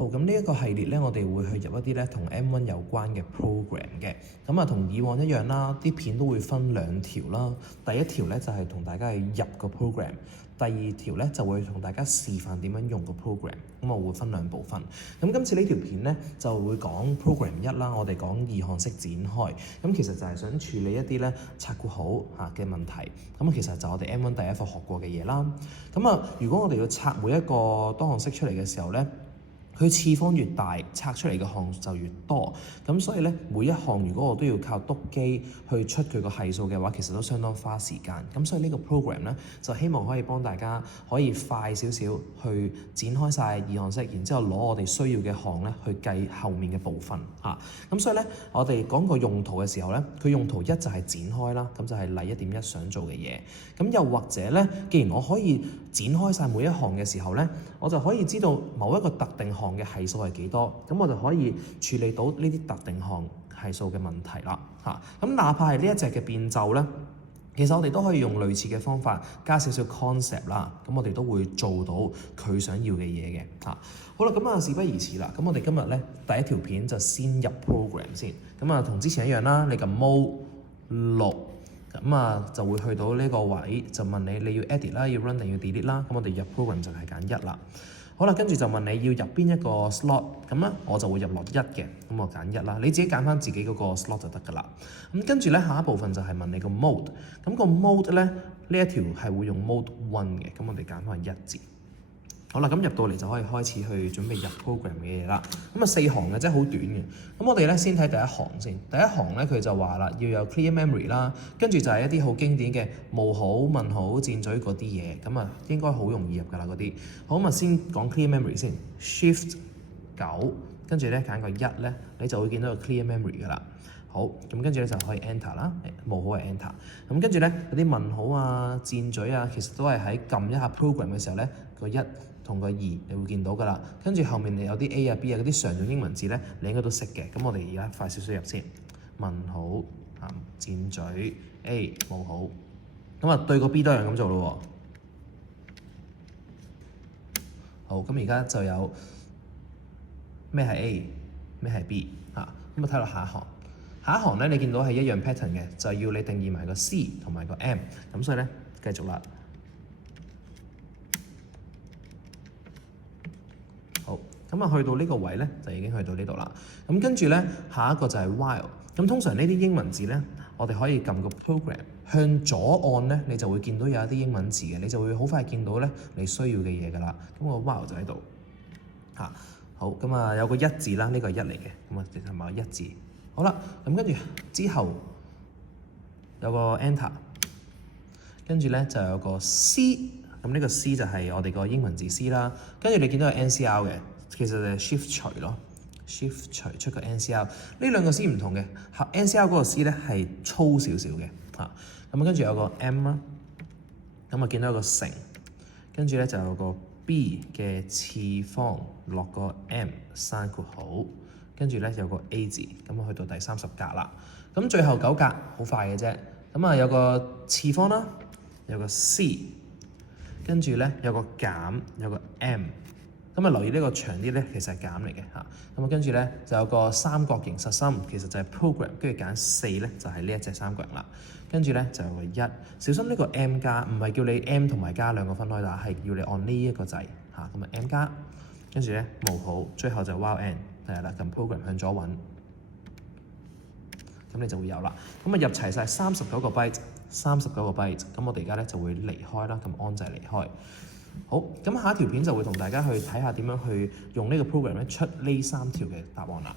好，咁呢一個系列咧，我哋會去入一啲咧同 M1 有關嘅 program 嘅。咁啊，同以往一樣啦，啲片都會分兩條啦。第一條咧就係同大家去入個 program，第二條咧就會同大家示範點樣用個 program。咁我會分兩部分。咁今次呢條片咧就會講 program 1啦，我哋講二項式展開。咁其實就係想處理一啲咧拆括號嚇嘅問題。咁其實就我哋 M1 第一課學過嘅嘢啦。咁啊，如果我哋要拆每一個多項式出嚟嘅時候咧，佢次方越大，拆出嚟嘅項就越多，咁所以咧每一項如果我都要靠篤機去出佢個係數嘅話，其實都相當花時間。咁所以呢個 program 咧就希望可以幫大家可以快少少去展開晒二項式，然之後攞我哋需要嘅項咧去計後面嘅部分嚇。咁所以咧我哋講個用途嘅時候咧，佢用途一就係展開啦，咁就係例 1.1 想做嘅嘢。咁又或者咧，既然我可以展開晒每一項嘅時候咧，我就可以知道某一個特定項嘅係數係幾多，咁我就可以處理到呢啲特定項係數嘅問題啦嚇。咁哪怕係呢一隻嘅變奏咧，其實我哋都可以用類似嘅方法加少少 concept 啦，咁我哋都會做到佢想要嘅嘢嘅嚇。好啦，咁啊事不宜遲啦，咁我哋今日咧第一條片就先入 program 先。咁啊同之前一樣啦，你撳 Mode 6，咁啊就會去到呢個位，就問你要 edit 啦，要 run 定要 delete 啦。咁我哋入 program 就係揀1啦。好啦，跟住就問你要入邊一個 slot， 咁咧我就會入落1嘅，咁我揀1啦。你自己揀翻自己嗰個 slot 就得㗎啦。咁跟住咧下一部分就係問你個 mode， 咁個 mode 咧呢一條係會用 mode 1嘅，咁我哋揀翻1字。好啦，咁入到嚟就可以開始去準備入 program 嘅嘢啦。咁啊4行嘅啫，好短嘅。咁我哋咧先睇第一行先。第一行咧佢就話啦，要有 clear memory 啦，跟住就係一啲好經典嘅冒號、問號、箭嘴嗰啲嘢。咁啊應該好容易入㗎啦嗰啲。好，咁啊先講 clear memory 先。Shift 9，跟住咧揀個1咧，你就會見到個 clear memory 㗎啦。好，咁跟住咧就可以 enter 啦，冒號係 enter。咁跟住咧嗰啲問號啊、箭嘴啊，其實都係喺撳一下 program 嘅時候咧，個1同個2你會見到㗎啦。跟住後面你有啲 A 啊 B 啊嗰啲常用英文字咧，你應該都識嘅。咁我哋而家快少少入先，問號啊、箭嘴 A 冒號，咁啊對個 B 都一樣咁做咯喎。好，咁而家就有咩係 A， 咩係 B 嚇，咁啊睇落下一行。下一行咧，你見到係一樣 pattern 嘅，就係要你定義埋個 C 同埋個 M。咁所以咧，繼續啦。好，咁啊去到呢個位咧，就已經去到呢度啦。咁跟住咧，下一個就係 while。咁通常呢啲英文字咧，我哋可以撳個 program 向左按咧，你就會見到有一啲英文字嘅，你就會好快見到咧你需要嘅嘢㗎啦。咁個 while 就喺度嚇。好，咁啊有個1字啦，呢個係1嚟嘅，咁啊係咪1字？好啦，咁跟住之後有個 enter， 跟住咧就有個 C， 咁呢個 C 就係我哋個英文字 C 啦。跟住你見到有 NCR 嘅，其實就係 shift 除咯 ，shift 除出個 NCR。呢兩個 C 唔同嘅，NCR 嗰個 C 咧係粗少少嘅嚇。咁跟住有個 M 啦，咁啊見到有個乘，跟住咧就有個 B 嘅次方落個 M 刪括號。跟住咧有個 A 字，咁啊去到第30格啦。咁最後9格好快嘅啫。咁啊有個次方啦，有個 C， 跟住咧有個減，有個 M。咁啊留意呢個長啲咧，其實係減嚟嘅嚇。咁啊跟住咧就有個三角形實心，其實就係 program，跟住揀4咧就係呢一隻三角形啦。跟住咧就有個1，小心呢個 M 加，唔係叫你 M 同埋加兩個分開打，係要你按呢一個掣嚇。咁啊 M 加，跟住咧冒號，最後就 while end。係啦，撳 program 向左揾，咁你就會有啦。咁啊入齊晒39個 byte，39個 byte，咁我哋而家咧就會離開啦，撳 on 掣離開。好，咁下一條片就會同大家去睇下點樣去用呢個 program 咧出呢3條嘅答案啦。